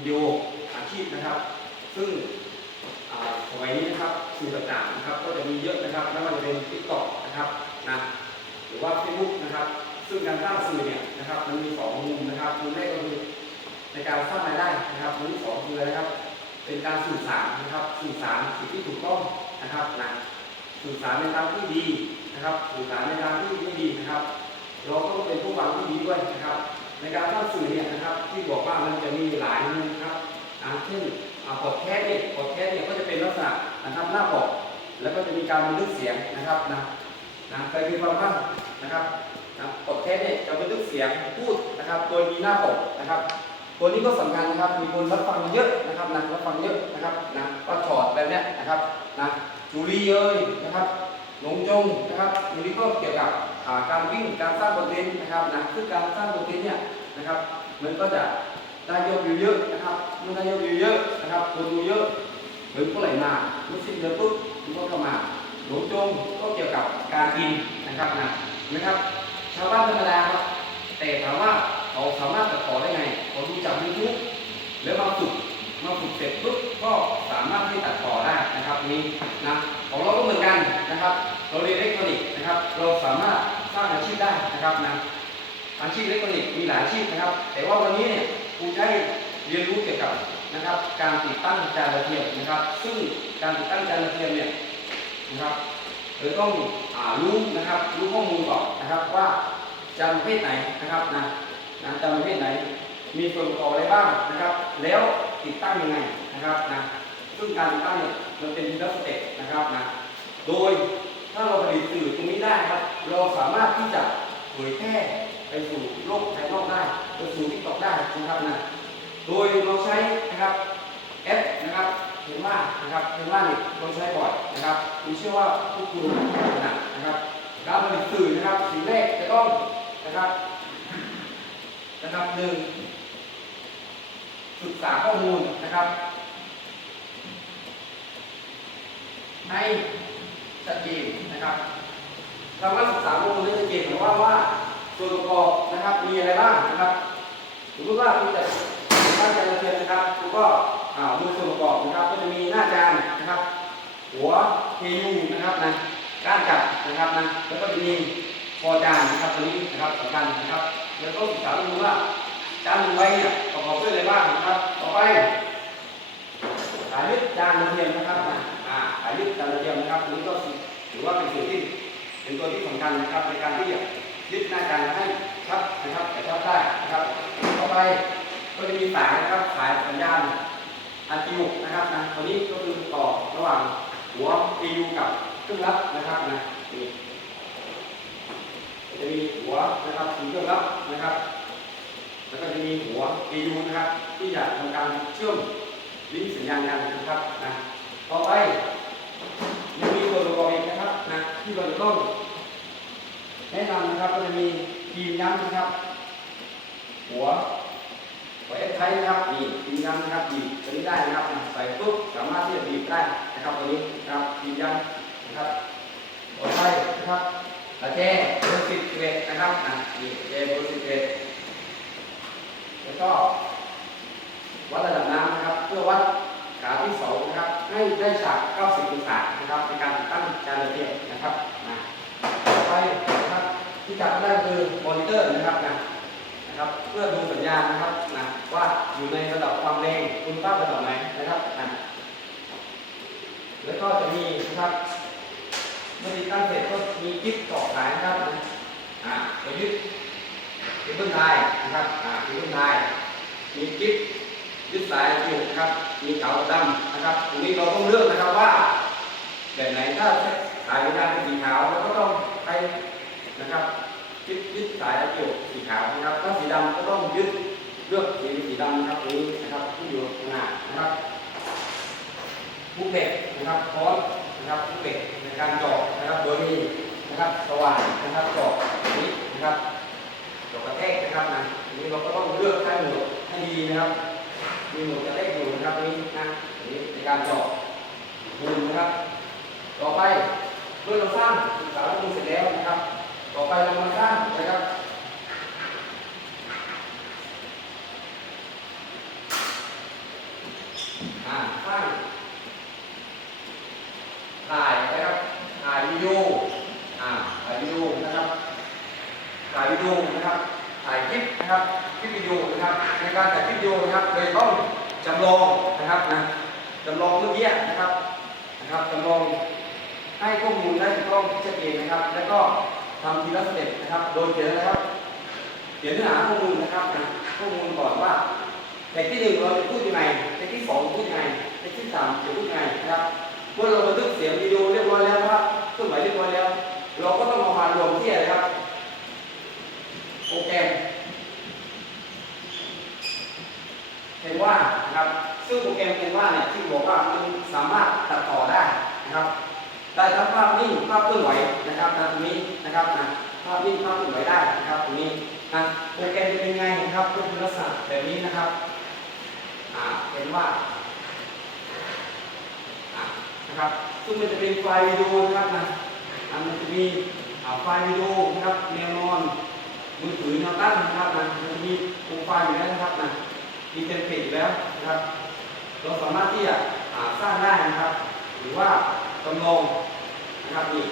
วิดีโออาชีพนะครับ ซึ่งอ่าสมัยนี้นะครับสื่อต่างๆนะครับ ก็จะมีเยอะนะครับไม่ว่าจะเป็น t ิ k t o k นะครับนะหรือว่า Facebook นะครับ ซึ่งการสร้างสื่อเนี่ยนะครับมันมีสองมุมนะครับมุมแรกก็คือในการสร้างรายได้นะครับมุมที่สองคืออะไรนะครับ เป็นการสื่อสารนะครับ สื่อสารสิ่งที่ถูกต้องนะครับนะสื่อสารในทางที่ดีนะครับ สื่อสารในทางที่ไม่ดีนะครับ เราก็ต้องเป็นผู้ฟังที่ดีด้วยนะครับ ในการสร้างสื่อเนี่ยนะครับที่บอกว่ามันจะมีหลายมุมนะครับอ่าเช่นพอดแคสต์เนี่ยพอดแคสต์เนี่ยก็จะเป็นลักษณะนะครับหน้าปกแล้วก็จะมีการบันทึกเสียงนะครับนะนะเคยมีความบ้างนะครับนะพอดแคสต์เนี่ยจะบันทึกเสียงพูดนะครับโดยมีหน้าปกนะครับตัวนี้ก็สำคัญนะครับมีคนรับฟังเยอะนะครับนะรับฟังเยอะนะครับนะก็ชอตแบบเนี้ยนะครับนะจูรีเอ้ยนะครับหลงจงนะครับจูรีก็เกี่ยวกับ การวิ่งการสร้างคอนเทนต์นะครับนะซึ่งการสร้างคอนเทนต์เนี่ยนะครับมันก็จะได้ยอดวิวเยอะนะครับเมื่อได้ยอดวิวเยอะนะครับคนดูเยอะเงินก็ไหลมาเมื่อสิ้นเดือนปุ๊บมันก็เข้ามาหลงจงก็เกี่ยวกับการกินนะครับนะนะครับ ชาวบ้านธรรมดาครับแต่ถามว่าเขาสามารถตัดต่อได้ไงเขาดูจากยูทูบแล้วมาฝึกมาฝึกเสร็จปุ๊บก็สามารถที่ตัดต่อได้นะครับนี่นะของเราก็เหมือนกันนะครับ เราเรียนอิเล็กทรอนิกส์นะครับ เราสามารถ สร้างอาชีพได้นะครับนะอาชีพอิเล็กทรอนิกส์มีหลายอาชีพนะครับ แต่ว่าวันนี้เนี่ยครูจะให้เรียนรู้เกี่ยวกับนะครับ การติดตั้งจานดาวเทียมนะครับ ซึ่งการติดตั้งจานดาวเทียมเนี่ยนะครับหรือต้องรู้นะครับรู้ข้อมูลก่อนนะครับว่าจำประเภทไหนนะครับนะนะจำประเภทไหน มีส่วนประกอบอะไรบ้างนะครับ แล้วติดตั้งยังไงนะครับนะซึ่งการติดตั้งเนี่ยมันเป็นทีละสเต็ปนะครับนะโดย ถ้าเราผลิตสื่อตรงนี้ได้ครับ เราสามารถที่จะเผยแพร่ไปสู่โลกภายนอกได้ไปสู่ทิกตอกได้นะครับนะโดยเราใช้นะครับแอปนะครับเห็นว่านะครับเห็นว่านี่ยเราใช้บ่อยนะครับผมเชื่อว่าทุกคนนัดนะครับการผลิตสื่อนะครับสิ่งแรกจะต้องนะครับนะครับหนึ่งศึกษาข้อมูลนะครับให้ ชัดเจนนะครับคำว่าศึกษาข้อมูลให้ชัดเจนหมายว่าว่าส่วนประกอบนะครับมีอะไรบ้างนะครับสมมติว่าคุณจะตั้งใจเรียนนะครับคุณก็อ่าดูส่วนประกอบนะครับ ก็จะมีหน้าจานนะครับ หัว KU นะครับนะก้านจับนะครับนะแล้วก็จะมีคอจานนะครับตัวนี้นะครับสำคัญนะครับแล้วก็ศึกษาดูว่าจานหนึ่งใบเนี่ยประกอบด้วยอะไรบ้างนะครับ ต่อไปสายยึดจานเทียมนะครับนะอ่า ดจานดาวเทียมนะครับนี้ก็ถือว่าเป็นสิ่งที่เป็นตัวที่สำคัญนะครับในการที่จะยึดหน้าจานให้ชัดนะครับแต่ชัดได้นะครับ ต่อไปก็จะมีสายนะครับสายสัญญาณอันติวนะครับนะตัวนี้ก็คือต่อระหว่างหัว AU กับเครื่องรับนะครับนะนี่จะมีหัวนะครับถึงเครื่องรับนะครับ แล้วก็จะมีหัว AU นะครับ ที่จะทำการเชื่อมลิงก์สัญญาณกันนะครับนะต่อไป ยัวนประกอบอีกนะครับนะที่เราจะต้องแนะนำนะครับก็จะมีทีมย้ำนะครับ หัวหัวเอฟไทนะครับนี่ทีมย้ำนะครับบีบตัวนี้ได้นะครับใส่ปุ๊บสามารถที่จะบีบได้นะครับตัวนี้นะครับทีมย้ำนะครับต่อไปนะครับตะแกรงเบอร์สิบเอ็ดนะครับอะนี่ตะแกรงเบอร์สิบเอ็ดแล้วก็วัดระดับน้ำนะครับ เพื่อวัด ขาที่สองนะครับให้ได้ฉาก 90 องศานะครับในการติดตั้งจานดาวเทียมนะครับนะต่อไปนะครับที่จับได้คือมอนิเตอร์นะครับนะนะครับ เพื่อดูสัญญาณนะครับนะว่าอยู่ในระดับความแรงคุณภาพระดับไหนนะครับนะแล้วก็จะมีนะครับเมื่อติดตั้งเสร็จก็มีกิ๊บต่อสายนะครับนะอ่าตัวยึดกิ๊บต้นทายนะครับอ่ากิ๊บต้นทายมีกิ๊บ ยึดสายอยู่นะครับ มีขาวดำนะครับ ตรงนี้เราต้องเลือกนะครับว่าแบบไหนถ้าสายสัญญาณเป็นสีขาวเราก็ต้องใช้นะครับยึดยึดสายเกี่ยวสีขาวนะครับ ถ้าสีดำก็ต้องยึดเลือกสีสีดำนะครับตรงนี้นะครับที่อยู่ข้างหน้านะครับบุกเบ็กนะครับคอนนะครับบุกเบ็กในการจาะนะครับ โดยมีนะครับสว่านนะครับจอย่างนี้นะครับจาะกระแทกนะครับนะทีนี้เราก็ต้องเลือกให้หมวดให้ดีนะครับ มีหมวดกระแทกอยู่นะครับนี้นะนี้ในการเจาะมุมนะครับ ต่อไปเมื่อเราสร้างศึกษาข้อมูลเสร็จแล้วนะครับ ต่อไปเรามาสร้างนะครับอ่าสร้างถ่ายนะครับถ่ายวิดีโออ่าถ่ายวิดีโอนะครับถ่ายวิดีโอนะครับถ่ายคลิปนะครับคลิปวิดีโอ การถ่ายคลิปวิดีโอนะครับโดยต้องจำลองนะครับนะจำลองเมื่อกี้นะครับนะครับจำลองให้ข้อมูลได้ถูกต้องชัดเจนนะครับ แล้วก็ทำทีละสเต็ปนะครับ โดยเขียนนะครับเขียนเนื้อหาข้อมูลนะครับนะข้อมูลก่อนว่าแท็กที่หนึ่งเราจะพูดยังไงแท็กที่สองพูดยังไงแท็กที่สามจะพูดยังไงนะครับเมื่อเราบันทึกเสียงวิดีโอเรียบร้อยแล้วนะครับเคลื่อนไหวเรียบร้อยแล้ว เราก็ต้องเอามารวมที่อะไรแกรมเห็นว่านะครับ ซึ่งโปรแกรมเห็นว่าเนี่ยที่บอกว่ามันสามารถตัดต่อได้นะครับ ได้ทั้งภาพนิ่งภาพเคลื่อนไหวนะครับตรงนี้นะครับนะภาพนิ่งภาพเคลื่อนไหวได้นะครับตรงนี้นะโปรแกรมจะเป็นยังไงนะครับก็คือลักษณะแบบนี้นะครับอ่าเห็นว่าอ่านะครับซึ่งมันจะเป็นไฟล์วิดีโอนะครับนะอ่ามันจะมีไฟล์วิดีโอนะครับแนวนอนมือถือแนวตั้งนะครับนะมันจะมีโปรไฟล์อยู่แล้วนะครับนะมีเทมเพลตแล้วนะครับ เราสามารถที่จะสร้างได้นะครับ หรือว่าจำลองนะครับนี่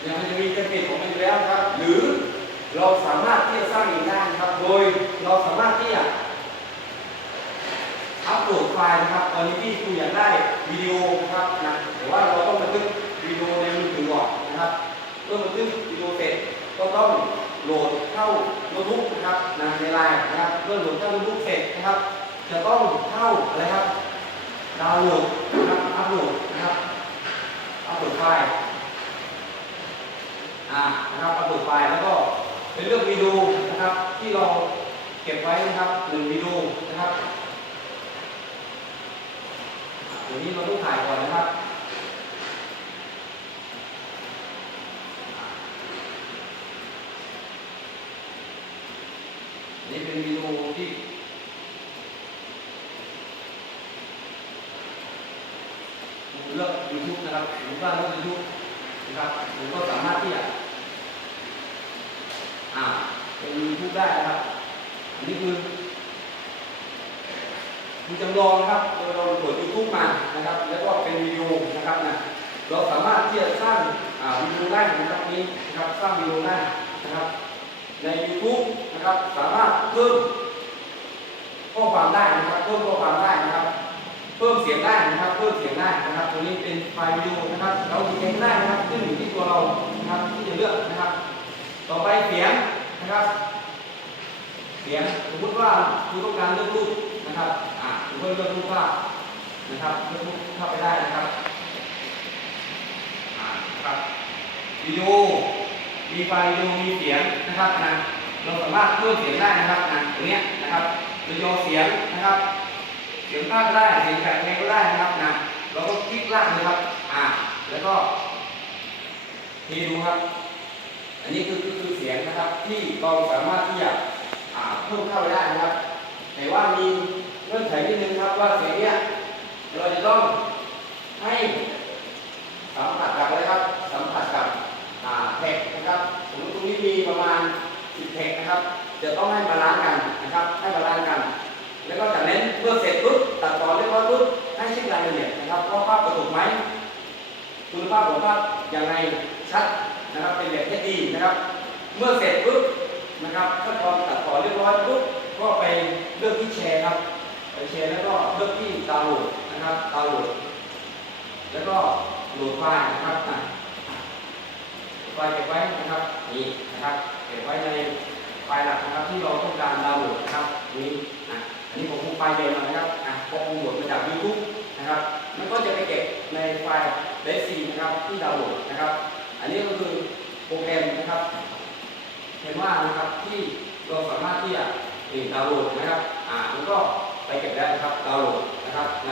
เนี่ยมันจะมีเทมเพลตของมันอยู่แล้วนะครับ หรือเราสามารถที่จะสร้างเองได้นะครับ โดยเราสามารถที่จะอัปโหลดไฟล์นะครับ ตอนนี้พี่ครูอยากได้วิดีโอนะครับนะแต่ว่าเราต้องบันทึกวิดีโอในมือถือก่อนนะครับ เมื่อบันทึกวิดีโอเสร็จก็ต้อง โหลดเข้าโน้ตบุ๊กนะครับนะในไลน์นะครับเมื่อโหลดเข้าโน้ตบุ๊กเสร็จนะครับ จะต้องเข้าอะไรครับดาวน์โหลดนะครับอัปโหลดนะครับอัปโหลดไฟล์อ่านะครับอัปโหลดไฟล์แล้วก็เป็นเลือกวิดีโอนะครับ ที่เราเก็บไว้นะครับหนึ่งวิดีโอนะครับเดี๋ยวนี้เราต้องถ่ายก่อนนะครับอันนี่เป็นวิดีโอที่ ผมเลือก YouTube นะครับผมก็เลือกนะครับผมก็สามารถที่จะอ่าเป็น YouTube ได้นะครับอันนี้คือมีจำลองนะครับโดยเราเปิด YouTube มานะครับ แล้วก็เป็นวิดีโอนะครับนะเราสามารถที่จะสร้างอ่าวิดีโอได้นะครับนี้นะครับสร้างวิดีโอได้นะครับใน YouTube นะครับสามารถเพิ่มข้อความได้นะครับ เพิ่มข้อความได้นะครับ เพิ่มเสียงได้ ได้นะครับตัวนี้เป็นไฟล์วิดีโอนะครับ เราดีเองได้นะครับขึ้นอยู่ที่ตัวเรานะครับที่จะเลือกนะครับ ต่อไปเสียงนะครับ เสียงสมมติว่าคุณต้องการเลือกรูปนะครับอ่าคุณก็เลือกรูปภาพนะครับเลือกรูปเข้าไปได้นะครับอ่าครับวิดีโอมีไฟล์วิดีโอมีเสียงนะครับนะเราสามารถเพิ่มเสียงได้นะครับนะตรงนี้นะครับวิดีโอเสียงนะครับเสียงภาคก็ได้เสียงแบบเพลงก็ได้นะครับนะ เราก็คลิกล่างเลยครับ อ่า แล้วก็ทีดูครับ อันนี้คือคือคือเสียงนะครับ ที่เราสามารถที่จะอ่าเพิ่มเข้าไปได้นะครับ แต่ว่ามีเงื่อนไขนิดนึงครับว่าเสียงเนี้ยเราจะต้องให้สัมผัสกับอะไรครับ สัมผัสกับอ่าแท็กนะครับสมมติตรงนี้มีประมาณ10แท็กนะครับจะต้องให้บาลานซ์กันนะครับ ให้บาลานซ์กัน แล้วก็จากนั้นเมื่อเสร็จปุ๊บ ละเอียดนะครับว่าภาพกระตุกไหมคุณภาพของภาพอย่างไรชัดนะครับเป็นแบบ HD นะครับ เมื่อเสร็จปุ๊บนะครับขั้นตอนตัดต่อเรียบร้อยปุ๊บก็ไปเลือกที่แชร์ครับไปแชร์แล้วก็เลือกที่ดาวน์โหลดนะครับดาวน์โหลดแล้วก็โหลดไฟล์นะครับไฟล์เก็บไว้นะครับนี่นะครับเก็บไว้ในไฟล์หลักนะครับที่เราต้องการดาวน์โหลดนะครับนี่อะอันนี้ผมคงไฟล์เดิมมานะครับอะพอคงโหลดมาจาก YouTube นะครับ มันก็จะไปเก็บในไฟล์เดซีนะครับที่ดาวน์โหลดนะครับ อันนี้ก็คือโปรแกรมนะครับเห็นว่านะครับที่เราสามารถที่จะดาวน์โหลดนะครับ อ่ามันก็ไปเก็บแล้นะครับดาวน์โหลดนะครับใน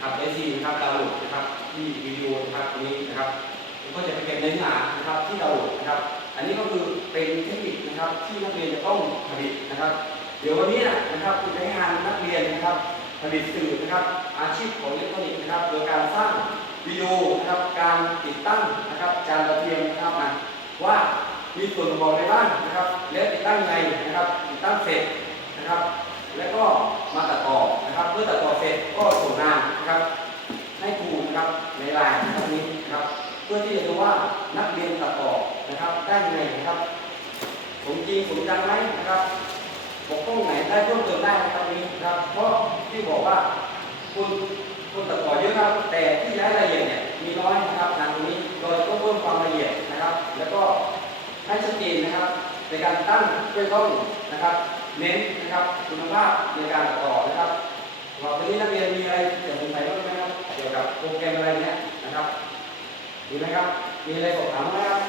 ครับเดซีนะครับดาวน์โหลดนะครับที่วิดีโอนะครับนี้นะครับก็จะไปเก็บในเนื้อหานะครับที่เราโหลดนะครับ อันนี้ก็คือเป็นเทคนิคนะครับที่นักเรียนจะต้องผลิตนะครับ เดี๋ยววันนี้นะครับคุณจะให้งานนักเรียนนะครับ ผลิตสื่อนะครับ อาชีพของอิเล็กทรอนิกส์นะครับ โดยการสร้างวิดีโอนะครับการติดตั้งนะครับจานดาวเทียมนะครับนะว่ามีส่วนประกอบอะไรบ้างนะครับ และติดตั้งยังไงนะครับ ติดตั้งเสร็จนะครับ แล้วก็มาตัดต่อนะครับ เมื่อตัดต่อเสร็จก็ส่งงานนะครับ ให้ครูนะครับในไลน์นะครับนี้นะครับ เพื่อที่จะดูว่านักเรียนตัดต่อ นะครับได้ยังไงนะครับสมจริงสมจังไหมนะครับบกพร่องไหนได้เพิ่มเติมได้นะครับนี้นะครับ เพราะที่บอกว่าคุณคุณตัดต่อเยอะครับ แต่ที่ย้ายรายละเอียดเนี่ยมีน้อยนะครับทางตรงนี้เราต้องเพิ่มความละเอียดนะครับ แล้วก็ให้ชัดเจนนะครับ ในการตั้งด้วยต้องนะครับ เน้นนะครับคุณภาพในการตัดต่อนะครับวันนี้นักเรียนมีอะไรจะสงสัยบ้างไหมครับเกี่ยวกับโปรแกรมอะไรเนี้ยนะครับมีไหมครับมีอะไรสอบถามไหมครับ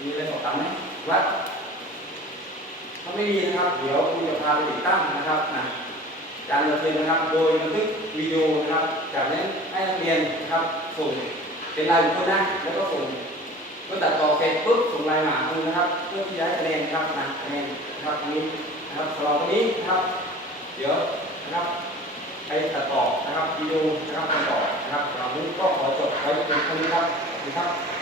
มีอะไรสอบถามไหมวัดถ้าไม่มีนะครับ เดี๋ยวคุณจะพาไปติดตั้งนะครับนะจานเราเรียนนะครับ โดยบันทึกวิดีโอนะครับ จากนั้นให้นักเรียนนะครับ ส่งเป็นรายบุคคลนะแล้วก็ส่งเมื่อตัดต่อเสร็จปุ๊บส่งรายมาคุณนะครับ เพื่อที่จะได้คะแนนะครับนะคะแนนนะครับตรงนี้นะครับสำหรับวันนี้นะครับ เดี๋ยวนะครับไปตัดต่อนะครับวิดีโอนะครับตัดต่อนะครับสำหรับวันนี้ก็ขอจบไว้เป็นเท่านี้ครับขอบคุณครับ